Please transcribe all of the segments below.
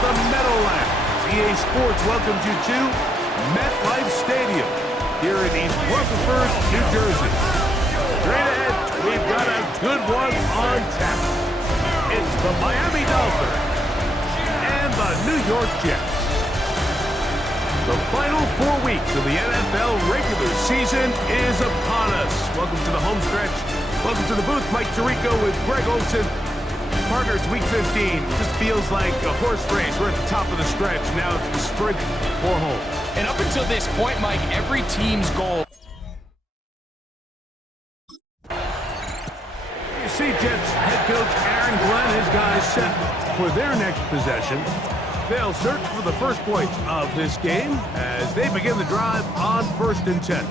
the Meadowlands. EA Sports welcomes you to MetLife Stadium here in East Rutherford, New Jersey. Straight ahead, we've got a good one on tap. It's the Miami Dolphins and the New York Jets. The final 4 weeks of the NFL regular season is upon us. Welcome to the home stretch. Welcome to the booth. Mike Tirico with Greg Olson. Partner, it's week 15. Just feels like a horse race. We're at the top of the stretch. Now it's the sprint for home. And up until this point, Mike, every team's goal. You see Jets head coach Aaron Glenn, his guys set for their next possession. They'll search for the first points of this game as they begin the drive on 1st and 10.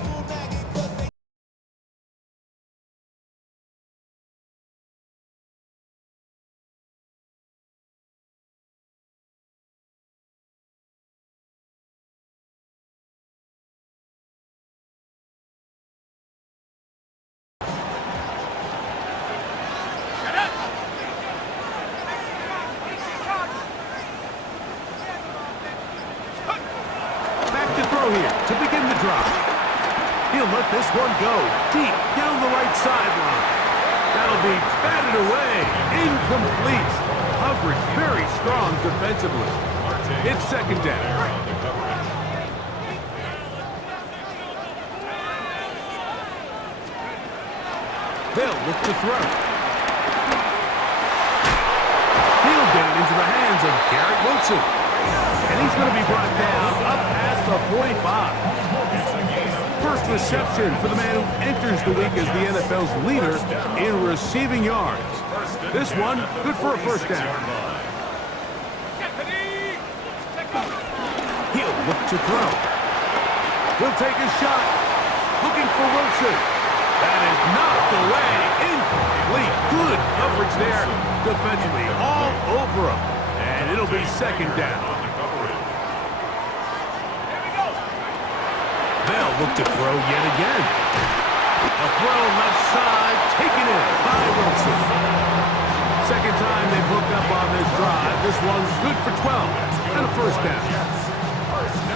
Here to begin the drive. He'll let this one go deep down the right sideline. That'll be batted away. Incomplete. Coverage very strong defensively. It's 2nd down. They'll look to throw. He'll get it into the hands of Garrett Wilson. And he's going to be brought down up past the 45. First reception for the man who enters the week as the NFL's leader in receiving yards. This one, good for a 1st down. He'll look to throw. He'll take a shot. Looking for Wilson. That is knocked away. Incomplete. Good coverage there defensively. All over him. And it'll be 2nd down. They'll look to throw yet again. A throw left side, taken in by Wilson. 2nd time they've hooked up on this drive. This one's good for 12 and a 1st down.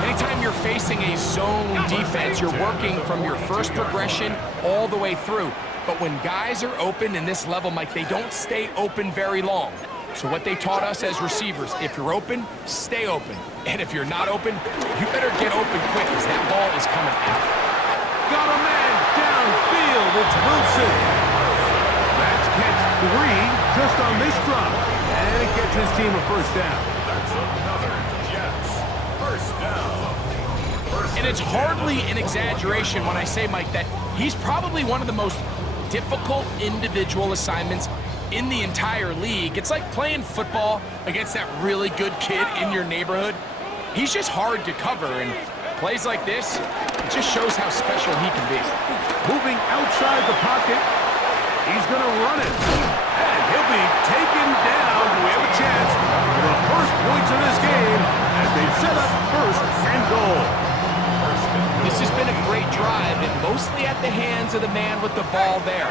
Anytime you're facing a zone defense, you're working from your first progression all the way through. But when guys are open in this level, Mike, they don't stay open very long. So what they taught us as receivers, if you're open, stay open. And if you're not open, you better get open quick because that ball is coming out. Got a man downfield. It's Wilson. That's catch 3 just on this drive. And it gets his team a 1st down. That's another Jets 1st down. And it's hardly an exaggeration when I say, Mike, that he's probably one of the most difficult individual assignments in the entire league. It's like playing football against that really good kid in your neighborhood. He's just hard to cover, and plays like this, it just shows how special he can be. Moving outside the pocket, he's going to run it. And he'll be taken down. We have a chance for the first points of this game as they set up 1st and goal. This has been a great drive, and mostly at the hands of the man with the ball there.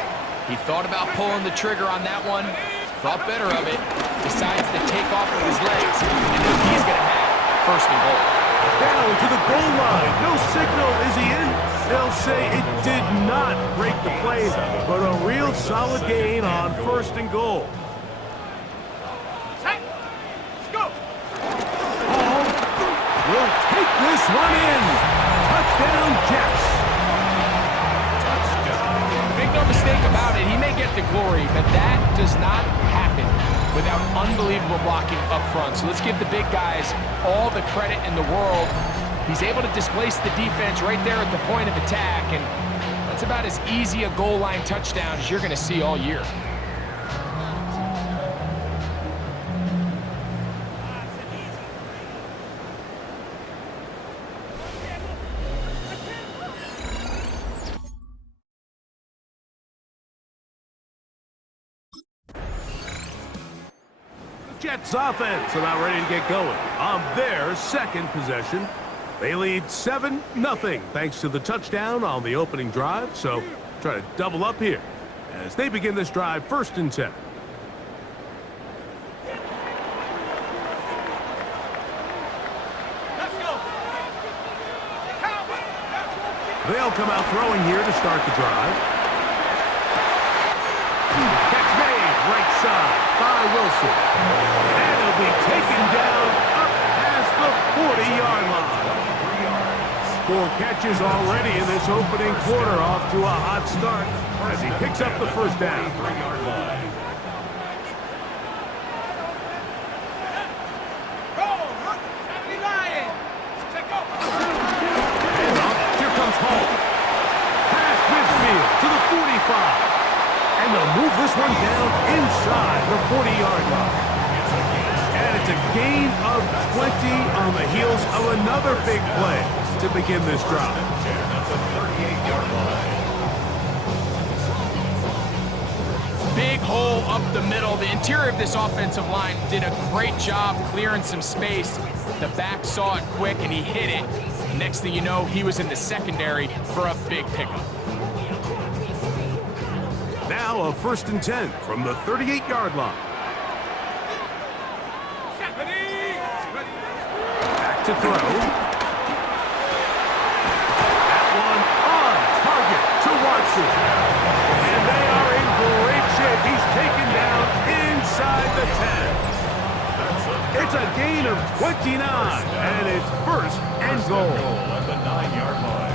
He thought about pulling the trigger on that one, thought better of it, decides to take off with his legs, and then he's going to have 1st and goal. Down to the goal line. No signal. Is he in? They'll say it did not break the play, but a real solid gain on 1st and goal. Let's go. Hall will take this one in. Touchdown, Jets. Make no mistake about it, he may get the glory, but that does not happen without unbelievable blocking up front. So let's give the big guys all the credit in the world. He's able to displace the defense right there at the point of attack, and that's about as easy a goal line touchdown as you're going to see all year. Jets offense about ready to get going on their 2nd possession. They lead 7-0 thanks to the touchdown on the opening drive. So try to double up here as they begin this drive 1st and 10. They'll come out throwing here to start the drive. Catch made right side by Wilson. And he'll be taken down up past the 40-yard line. 4 catches already in this opening quarter, off to a hot start as he picks up the first down. Here comes Hall. Pass midfield to the 45. And they'll move this one down inside the 40-yard line. And it's a gain of 20 on the heels of another big play to begin this drive. Big hole up the middle. The interior of this offensive line did a great job clearing some space. The back saw it quick, and he hit it. And next thing you know, he was in the secondary for a big pickup. Now a 1st and 10 from the 38-yard line. Back to throw. That one on target to Watson. And they are in great shape. He's taken down inside the 10. It's a gain of 29, and it's 1st and goal at the 9-yard line.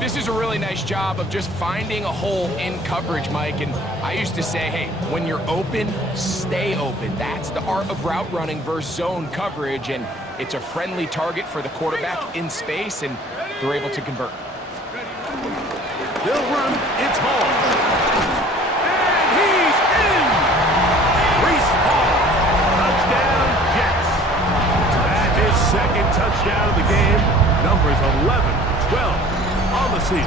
This is a really nice job of just finding a hole in coverage, Mike. And I used to say, hey, when you're open, stay open. That's the art of route running versus zone coverage. And it's a friendly target for the quarterback in space, and they're able to convert. They'll run. It's Hall. And he's in. Reese Hall. Touchdown, Jets. That's his 2nd touchdown of the game. Numbers 11-12. On the season.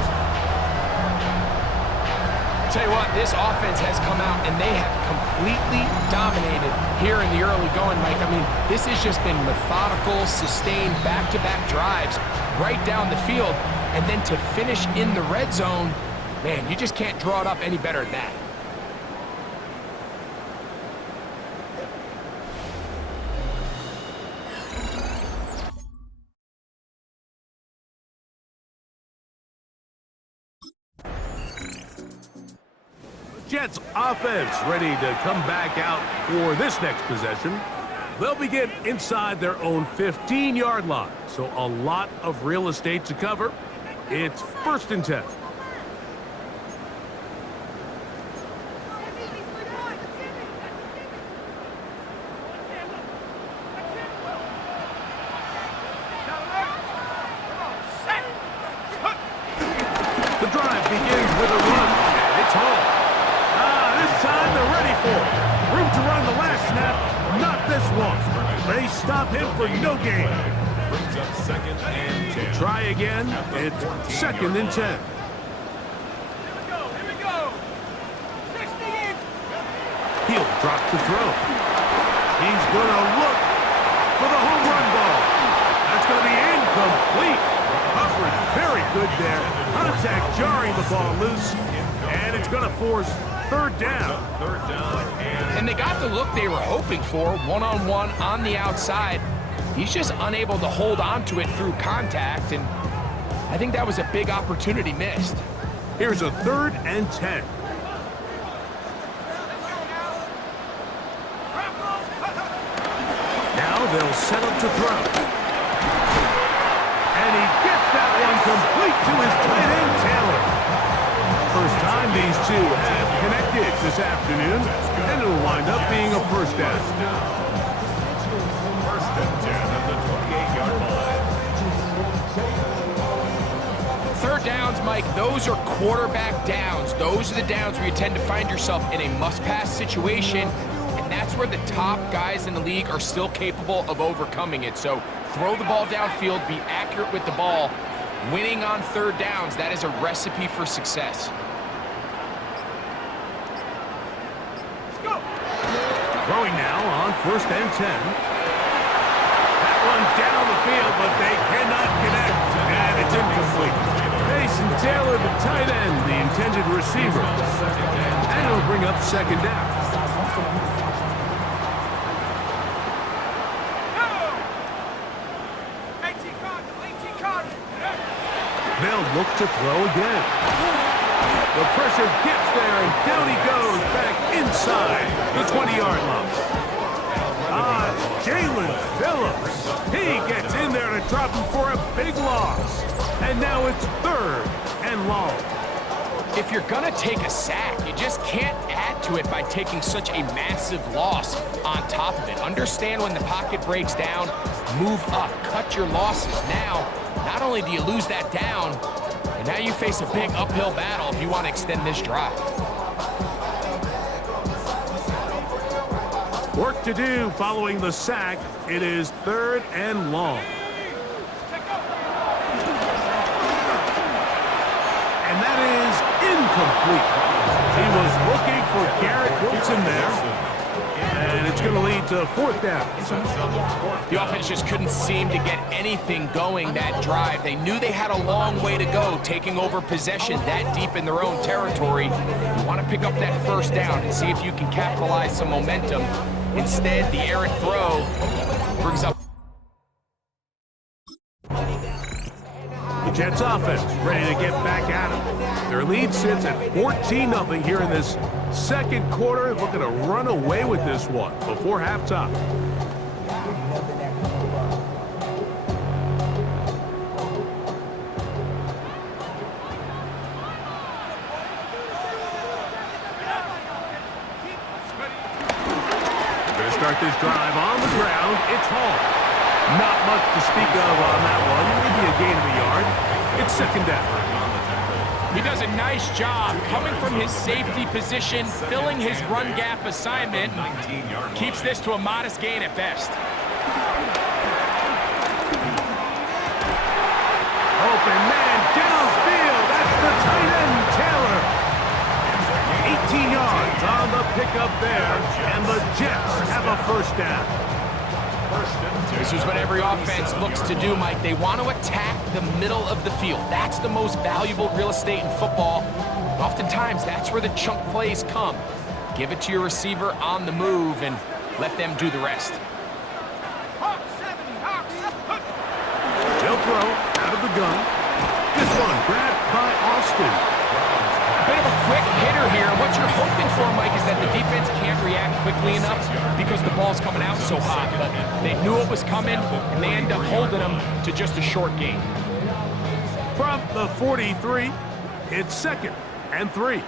Tell you what, this offense has come out and they have completely dominated here in the early going, Mike. I mean, this has just been methodical, sustained, back-to-back drives right down the field. And then to finish in the red zone, man, you just can't draw it up any better than that. Jets offense ready to come back out for this next possession. They'll begin inside their own 15-yard line, so a lot of real estate to cover. It's 1st and 10. The drive begins with a run, and it's home. This time they're ready for it. Room to run the last snap, not this one. They stop him for no gain. Brings up 2nd and 10. Try again. It's 2nd and 10. Here we go. 16. He'll drop to throw. He's going to look for the home run ball. That's going to be incomplete. Coverage very good there. Contact jarring the ball loose. And it's going to force 3rd down. And they got the look they were hoping for, one-on-one on the outside. He's just unable to hold on to it through contact, and I think that was a big opportunity missed. Here's a 3rd and 10. Now they'll settle to throw. And he gets that one complete to his tight end, Taylor. First time these two have connected this afternoon, and it'll wind up being a 1st down. 1st and 10 at the 28-yard line. 3rd downs, Mike, those are quarterback downs. Those are the downs where you tend to find yourself in a must-pass situation, and that's where the top guys in the league are still capable of overcoming it. So throw the ball downfield, be accurate with the ball. Winning on 3rd downs, that is a recipe for success. Throwing now on 1st and 10. That one down the field, but they cannot connect, and it's incomplete. Mason Taylor, the tight end, the intended receiver. And it'll bring up 2nd down. look to throw again. The pressure gets there, and down he goes back inside the 20-yard line. Jalen Phillips. He gets in there to drop him for a big loss. And now it's 3rd and long. If you're going to take a sack, you just can't add to it by taking such a massive loss on top of it. Understand when the pocket breaks down, move up, cut your losses. Now, not only do you lose that down, but now you face a big uphill battle if you want to extend this drive. Work to do following the sack. It is 3rd and long. And that is incomplete. He was looking for Garrett Wilson there. And it's going to lead to 4th down. The offense just couldn't seem to get anything going that drive. They knew they had a long way to go, taking over possession that deep in their own territory. You want to pick up that 1st down and see if you can capitalize some momentum. Instead, the errant throw brings up. The Jets offense ready to get back at it. Their lead sits at 14-0 here in this 2nd quarter. Looking to run away with this one before halftime. Start this drive on the ground. It's Hall. Not much to speak of on that one. Maybe a gain of a yard. It's 2nd down. He does a nice job coming from his safety position, filling his run gap assignment. Keeps this to a modest gain at best. Open man downfield. That's the tight end, Taylor. 18 yards on the pickup there, and the Jets have a 1st down. This is what every offense looks to do, Mike. They want to attack the middle of the field. That's the most valuable real estate in football. Oftentimes, that's where the chunk plays come. Give it to your receiver on the move and let them do the rest. They'll throw out of the gun. This one grabbed by Austin. Bit of a quick hitter here. What you're hoping for, Mike, is that the defense can't react quickly enough because the ball's coming out so hot. But they knew it was coming, and they end up holding them to just a short gain. From the 43, it's 2nd and 3.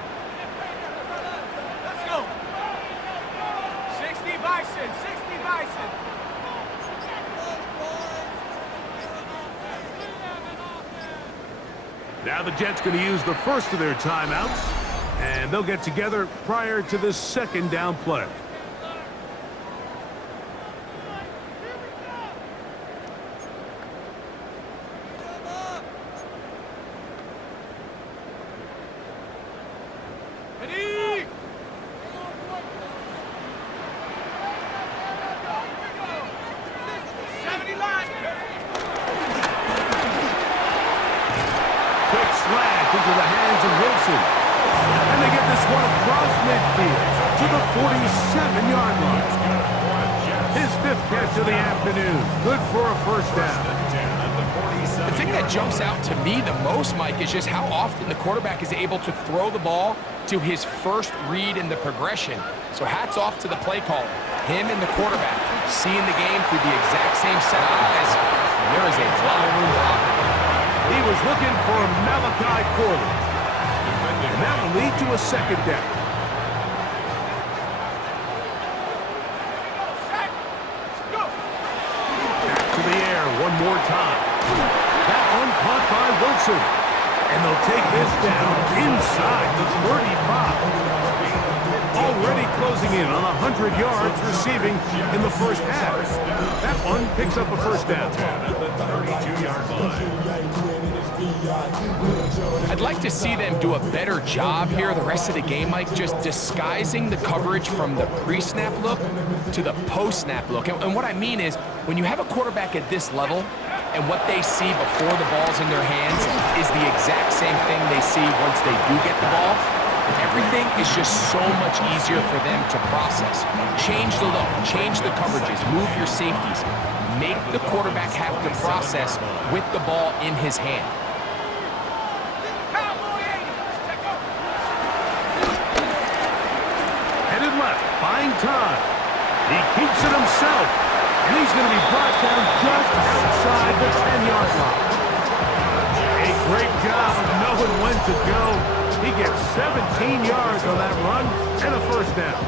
Let's go. 60 Bison, 60 Bison. Now the Jets going to use the first of their timeouts, and they'll get together prior to this 2nd down play. Ready? 70 line. Quick slant into the hands of Wilson. And they get this one across midfield to the 47-yard line. His 5th catch of the afternoon. Good for a 1st down. The thing that jumps out to me the most, Mike, is just how often the quarterback is able to throw the ball to his first read in the progression. So hats off to the play caller. Him and the quarterback seeing the game through the exact same set of eyes. And there is a lot of room to operate. He was looking for Malachi Corley. And that will lead to a 2nd down. Back to the air one more time. That one caught by Wilson. And they'll take this down inside the 35. Already closing in on 100 yards receiving in the 1st half. That one picks up a 1st down. I'd like to see them do a better job here the rest of the game, Mike, just disguising the coverage from the pre-snap look to the post-snap look. And what I mean is, when you have a quarterback at this level, and what they see before the ball's in their hands is the exact same thing they see once they do get the ball, everything is just so much easier for them to process. Change the look, change the coverages, move your safeties. Make the quarterback have to process with the ball in his hand. time. He keeps it himself, and he's going to be brought down just outside the 10-yard line. A great job of knowing when to go. He gets 17 yards on that run and a first down.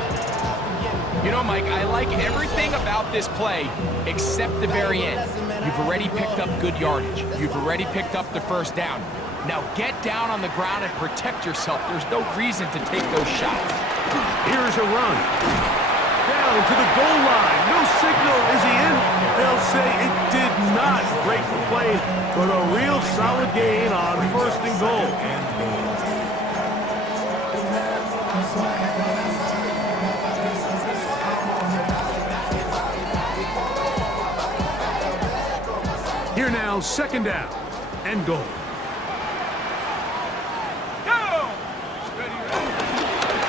You know, Mike, I like everything about this play except the very end. You've already picked up good yardage. You've already picked up the first down. Now get down on the ground and protect yourself. There's no reason to take those shots. Here's a run. Down to the goal line. No signal. Is he in? They'll say it did not break the play, but a real solid gain on first and goal. Here now, second down and goal.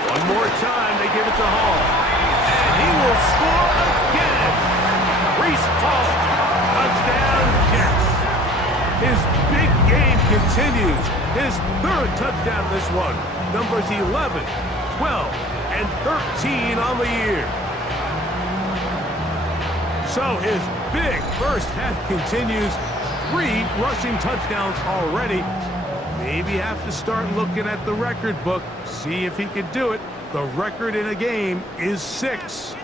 One more time, they give it to Hall. And he will score again. Reese Hall, touchdown Jets. His big game continues. His third touchdown this one. Numbers 11, 12, and 13 on the year. So his big first half continues. 3 rushing touchdowns already. Maybe have to start looking at the record book, see if he can do it. The record in a game is 6.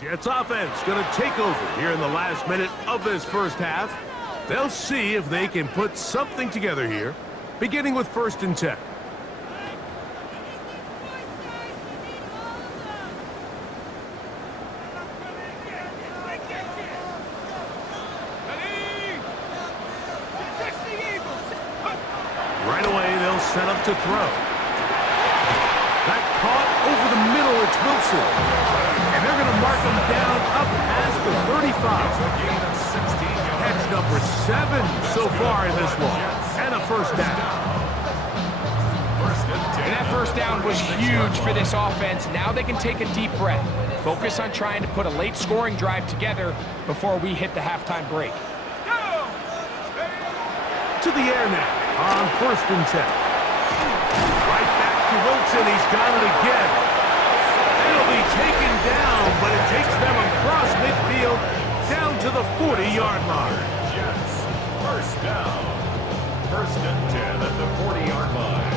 Jets offense going to take over here in the last minute of this first half. They'll see if they can put something together here, beginning with 1st and 10. Right away, they'll set up to throw. That caught over the middle, it's Wilson. And they're going to mark him down up past the 35. Catch number 7 so far in this one. And a first down. And that first down was huge for this offense. Now they can take a deep breath. Focus on trying to put a late scoring drive together before we hit the halftime break. To the air now on 1st and 10. Right back to Wilson. He's got it again. It'll be taken down, but it takes them across midfield down to the 40-yard line. Jets, first down. 1st and 10 at the 40-yard line.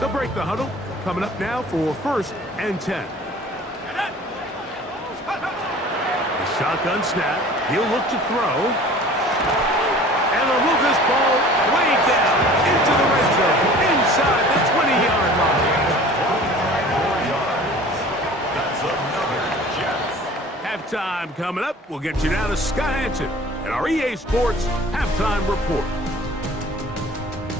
They'll break the huddle. Coming up now for 1st and 10. A shotgun snap. He'll look to throw. And they'll move this ball way down into the red zone, inside the 20-yard line. That's another Jets. Halftime coming up. We'll get you now to Scott Hansen and our EA Sports Halftime Report.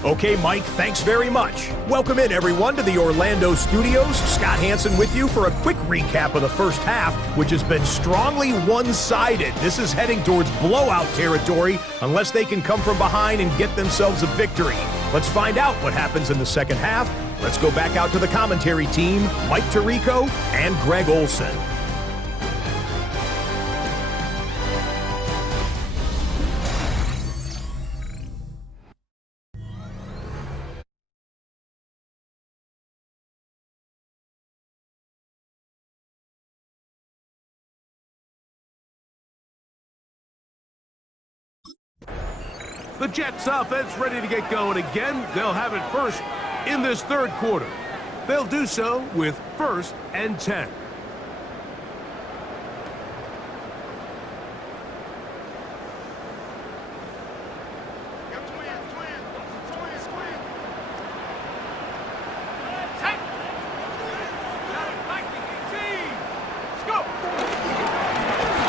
Okay, Mike, thanks very much. Welcome in, everyone, to the Orlando studios. Scott Hansen with you for a quick recap of the first half, which has been strongly one-sided. This is heading towards blowout territory unless they can come from behind and get themselves a victory. Let's find out what happens in the second half. Let's go back out to the commentary team, Mike Tirico and Greg Olson. The Jets offense ready to get going again. They'll have it first in this third quarter. They'll do so with 1st and 10.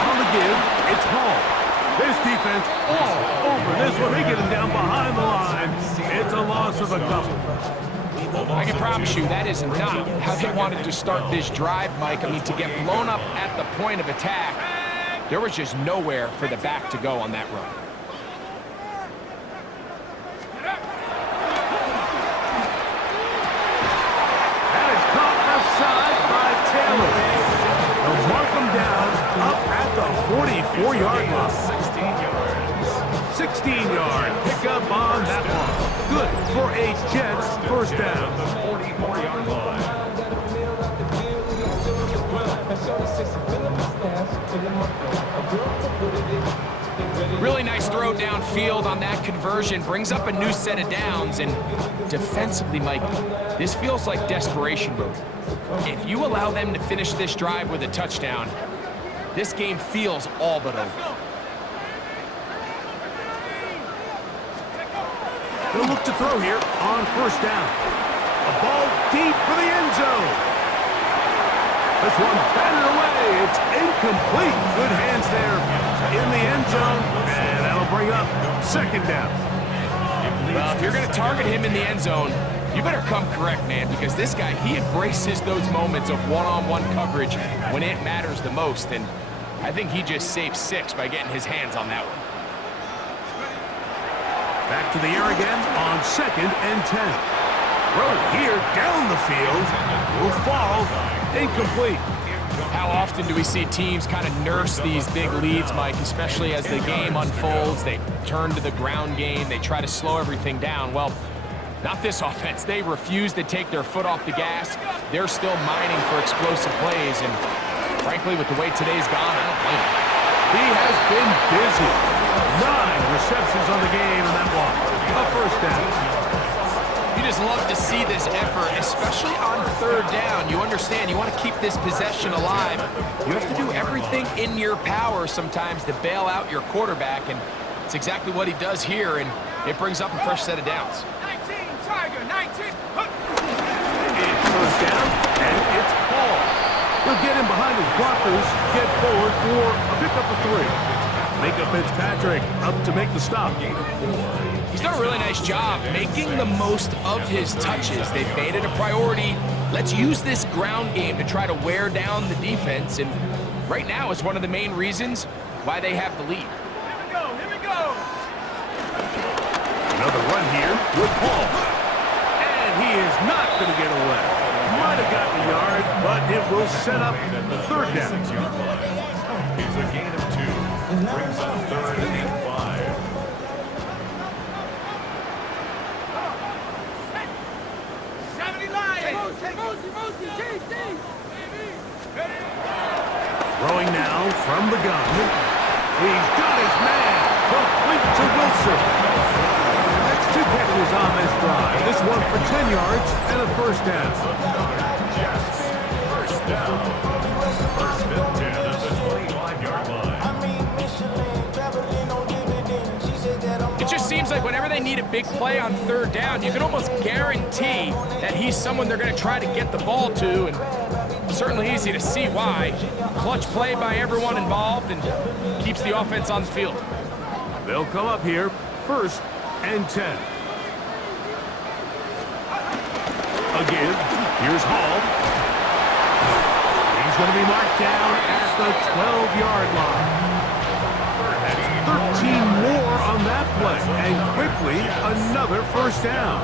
On the give, it's Hall. This defense all over this one. They get him down behind the line. It's a loss of a couple. I can promise you that is not how they wanted to start this drive, Mike. I mean, to get blown up at the point of attack, there was just nowhere for the back to go on that run. That is caught outside by 4-yard line. 16 yards. 16-yard pickup on that one. Good for a Jets first down. The 44-yard line. Really nice throw downfield on that conversion. Brings up a new set of downs. And defensively, Mike, this feels like desperation mode. If you allow them to finish this drive with a touchdown, this game feels all but over. They'll look to throw here on first down. A ball deep for the end zone. This one batted away. It's incomplete. Good hands there in the end zone. And that'll bring up second down. Well, if you're going to target him in the end zone, you better come correct, man, because this guy, he embraces those moments of one-on-one coverage when it matters the most. And I think he just saved 6 by getting his hands on that one. Back to the air again on 2nd and 10. Throw here down the field. Will fall. Incomplete. How often do we see teams kind of nurse these big leads, Mike, especially as the game unfolds? They turn to the ground game. They try to slow everything down. Well, not this offense. They refuse to take their foot off the gas. They're still mining for explosive plays. And frankly, with the way today's gone, I don't blame him. He has been busy. 9 receptions on the game, and that one, a first down. You just love to see this effort, especially on 3rd down. You understand, you want to keep this possession alive. You have to do everything in your power sometimes to bail out your quarterback, and it's exactly what he does here, and it brings up a fresh set of downs. 19, Tiger, 19. It's first down, and it's Paul. He'll get in behind his blockers, get forward for a pickup of 3. Micah Fitzpatrick up to make the stop. He's done a really nice job making the most of his touches. They've made it a priority. Let's use this ground game to try to wear down the defense, and right now is one of the main reasons why they have the lead. Here we go, here we go. Another run here with Paul. And he is not going to get away. Might have gotten a yard, but it will set up the 3rd down. It's a gain of 2. Brings up 3rd and 5. Throwing now from the gun. He's got his man. Complete to Wilson. That's 2 catches on this drive. This one for 10 yards and a first down. Jets. First down. 1st and 10 at the 25-yard line. It just seems like whenever they need a big play on 3rd down, you can almost guarantee that he's someone they're going to try to get the ball to, and certainly easy to see why. Clutch play by everyone involved and keeps the offense on the field. They'll come up here, 1st and 10. Again, here's Hall. He's going to be marked down at the 12-yard line. That's 13 more on that play, and quickly another first down.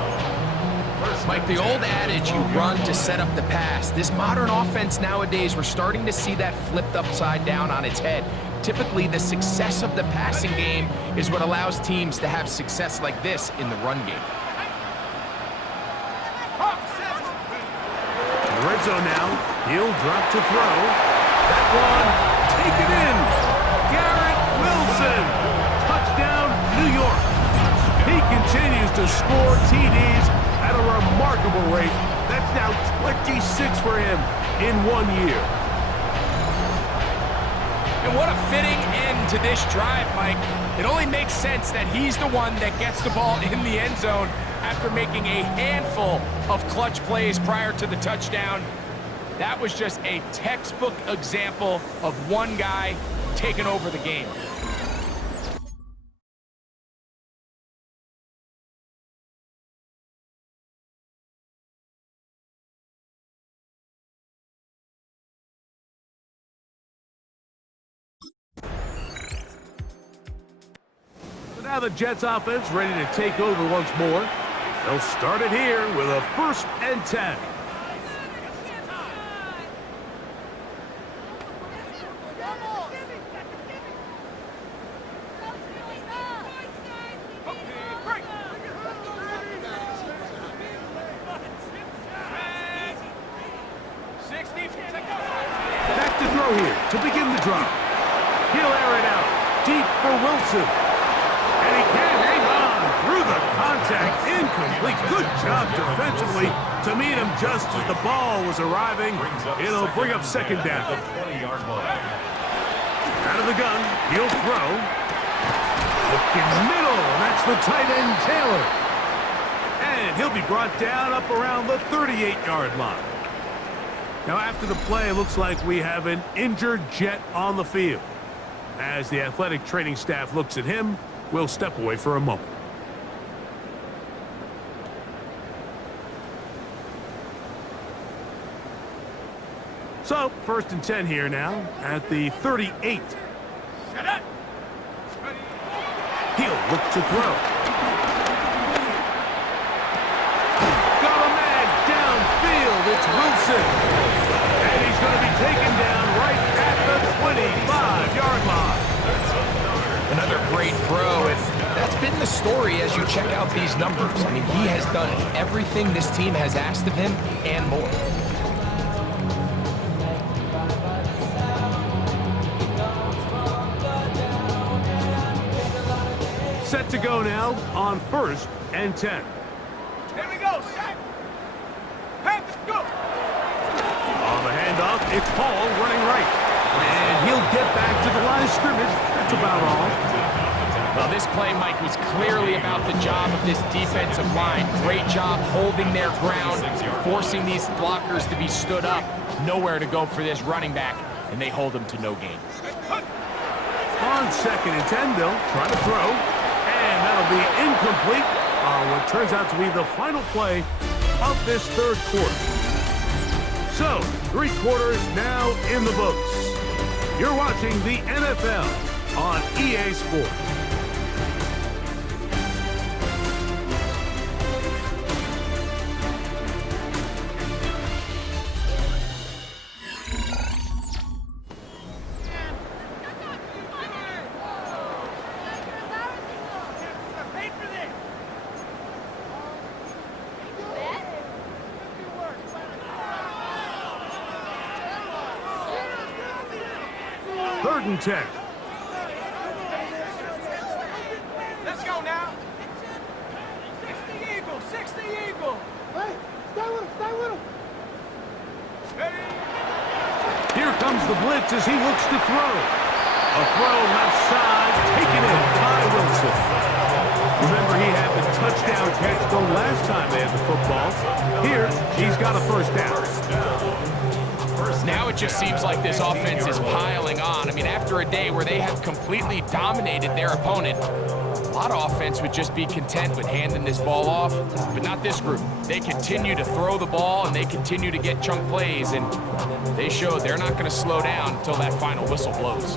Mike, the old adage, you run to set up the pass. This modern offense nowadays, we're starting to see that flipped upside down on its head. Typically, the success of the passing game is what allows teams to have success like this in the run game. In the red zone now, he'll drop to throw. That one, taken in. Garrett Wilson, touchdown, New York. He continues to score TDs at a remarkable rate. That's now 26 for him in 1 year. And what a fitting end to this drive, Mike. It only makes sense that he's the one that gets the ball in the end zone after making a handful of clutch plays prior to the touchdown. That was just a textbook example of one guy taking over the game. Now the Jets offense ready to take over once more. They'll start it here with a 1st and 10. throw here to begin the drive. He'll air it out deep for Wilson. And he can't hang on through the contact. Incomplete. Good job defensively to meet him just as the ball was arriving. It'll bring up second down. The 20-yard line. Out of the gun, he'll throw. Looking middle, that's the tight end, Taylor. And he'll be brought down up around the 38-yard line. Now after the play, it looks like we have an injured Jet on the field. As the athletic training staff looks at him, we'll step away for a moment. So, 1st and 10 here now at the 38. He'll look to throw. Got a man downfield. It's Wilson. And he's going to be taken down right at the 25-yard line. Another great throw, and that's been the story as you check out these numbers. I mean, he has done everything this team has asked of him and more. Set to go now on 1st and 10. Here we go, set. Panthers, go. On the handoff, it's Hall running right. And he'll get back to the line of scrimmage. That's about all. Well, this play, Mike, was clearly about the job of this defensive line. Great job holding their ground, forcing these blockers to be stood up. Nowhere to go for this running back, and they hold him to no gain. On 2nd and 10, they'll try to throw. And that'll be incomplete on what turns out to be the final play of this 3rd quarter. So, 3 quarters now in the books. You're watching the NFL on EA Sports. Third and 10. Let's go now. 60 Eagle, 60 Eagle. Hey, stay with him, stay with him. Ready? Here comes the blitz as he looks to throw. A throw left side, taken in by Wilson. Remember, he had the touchdown catch the last time they had the football. Here, he's got a 1st down. Now it just seems like this offense is piling on. I mean, after a day where they have completely dominated their opponent, a lot of offense would just be content with handing this ball off, but not this group. They continue to throw the ball, and they continue to get chunk plays, and they show they're not going to slow down until that final whistle blows.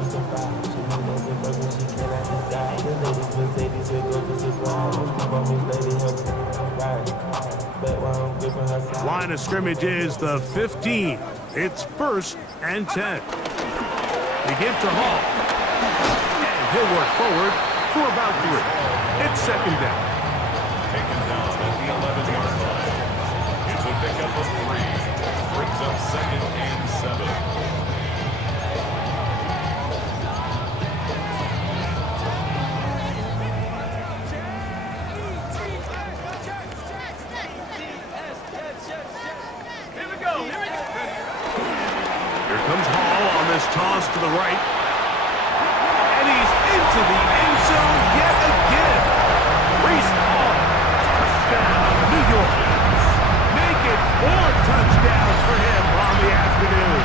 Line of scrimmage is the 15. It's 1st and 10. They give to Hall. And he'll work forward for about 3. It's 2nd down. Taken down at the 11-yard line. It's a pickup of 3. Brings up 2nd and 7. Comes Hall on this toss to the right. And he's into the end zone yet again. Reese Hall, touchdown, New York. Make it 4 touchdowns for him on the afternoon.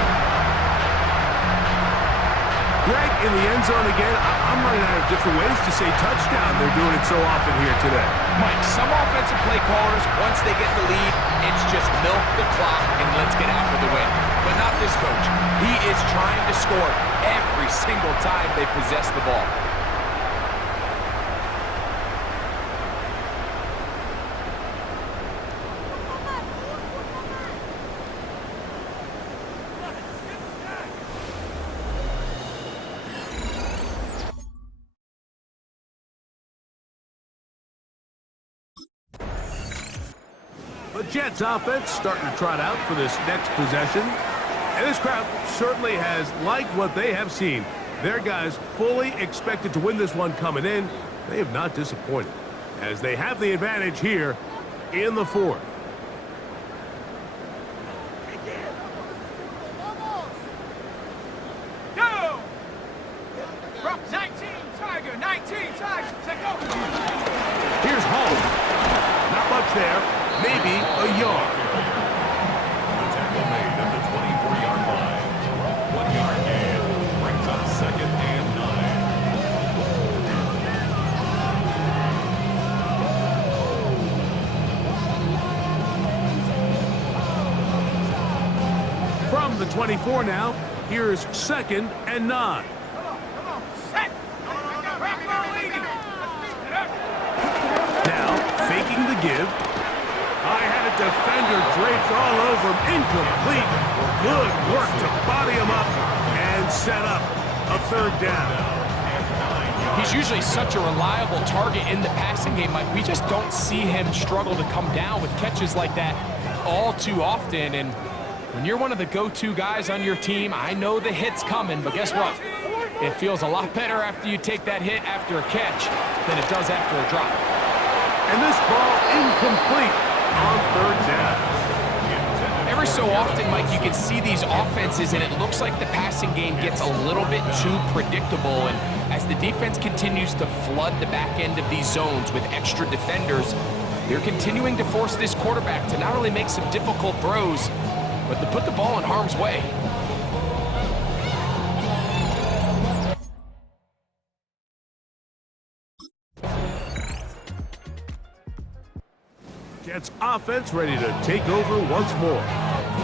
Greg, in the end zone again, I'm running out of different ways to say touchdown. They're doing it so often here today. Mike, some offensive play callers, once they get the lead, it's just milk the clock and let's get out with the win. But not this coach. He is trying to score every single time they possess the ball. The Jets offense starting to trot out for this next possession. And this crowd certainly has liked what they have seen. Their guys fully expected to win this one coming in. They have not disappointed, as they have the advantage here in the fourth. Go! 19, Tiger, 19, Tiger, take over. Here's Hall. Not much there. Maybe a yard. The tackle made at the 24-yard line. 1 yard gain brings up 2nd and 9. From the 24 now, here's 2nd and 9. Come on, set. Rambo leading. Now, faking the give. I had a defender draped all over him. Incomplete. Good work to body him up and set up a 3rd down. He's usually such a reliable target in the passing game, Mike. We just don't see him struggle to come down with catches like that all too often. And when you're one of the go-to guys on your team, I know the hit's coming, but guess what? It feels a lot better after you take that hit after a catch than it does after a drop. And this ball incomplete on 3rd down. Every so often, Mike, you can see these offenses, and it looks like the passing game gets a little bit too predictable. And as the defense continues to flood the back end of these zones with extra defenders, they're continuing to force this quarterback to not only make some difficult throws, but to put the ball in harm's way. Jets offense ready to take over once more.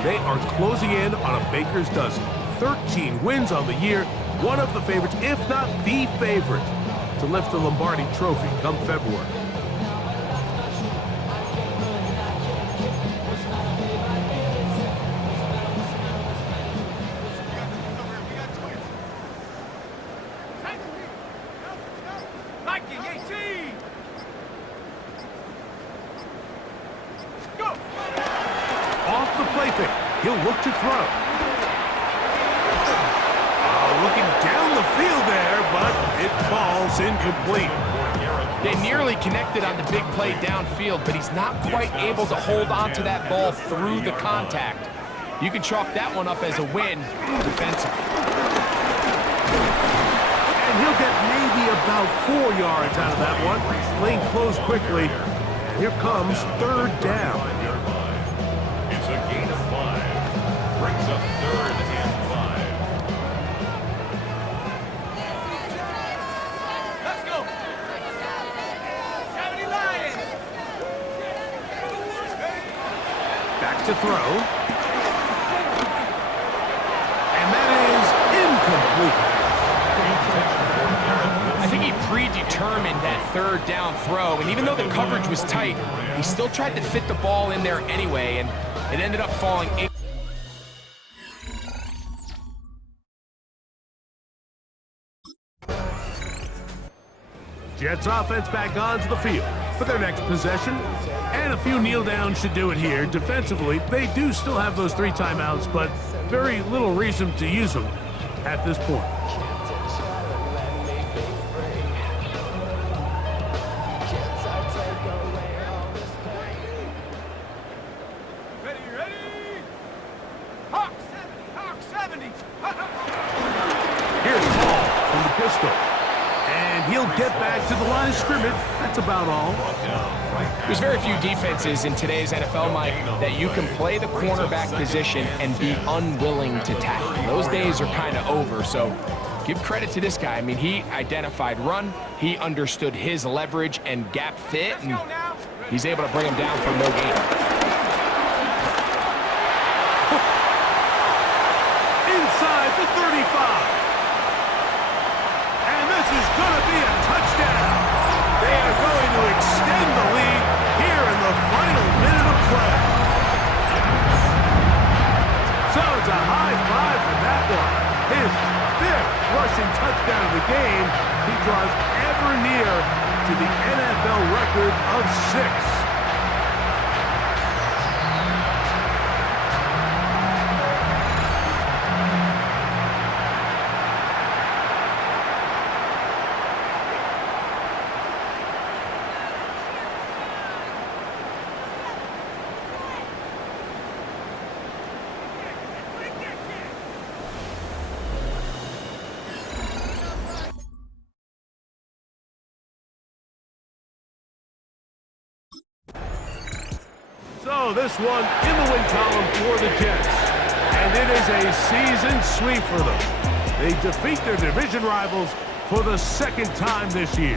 They are closing in on a baker's dozen. 13 wins on the year, one of the favorites, if not the favorite, to lift the Lombardi Trophy come February. Viking 18. Go! Off the play fake, he'll look to throw. Looking down the field there, but it falls incomplete. They nearly connected on the big play downfield, but he's not quite able to hold on to that ball through the contact. You can chalk that one up as a win defensively. And he'll get maybe about 4 yards out of that one. Playing close quickly. And here comes 3rd down. It's a gain of 5. Brings up 3rd and 5. Let's go. 70 Lions. Back to throw. And that is incomplete. I think he predetermined that 3rd down throw, and even though the coverage was tight, he still tried to fit the ball in there anyway, and it ended up falling in. Jets offense back onto the field for their next possession. And a few kneel downs should do it here. Defensively, they do still have those 3 timeouts, but very little reason to use them at this point. Ready? Hawk 70. Here's Hall from the pistol. And he'll get back to the line of scrimmage. That's about all. There's very few defenses in today's NFL, Mike, that you can play the cornerback position and be unwilling to tackle. Those days are kind of over, so give credit to this guy. I mean, he identified run, he understood his leverage and gap fit, and he's able to bring him down for no gain. Inside the 35. And this is going to be a touchdown. They are going to extend the lead here in the final minute of play. So it's a high five for that one. His 5th rushing touchdown of the game. He draws ever near to the NFL record of 6. Oh, this one in the win column for the Jets. And it is a season sweep for them. They defeat their division rivals for the second time this year.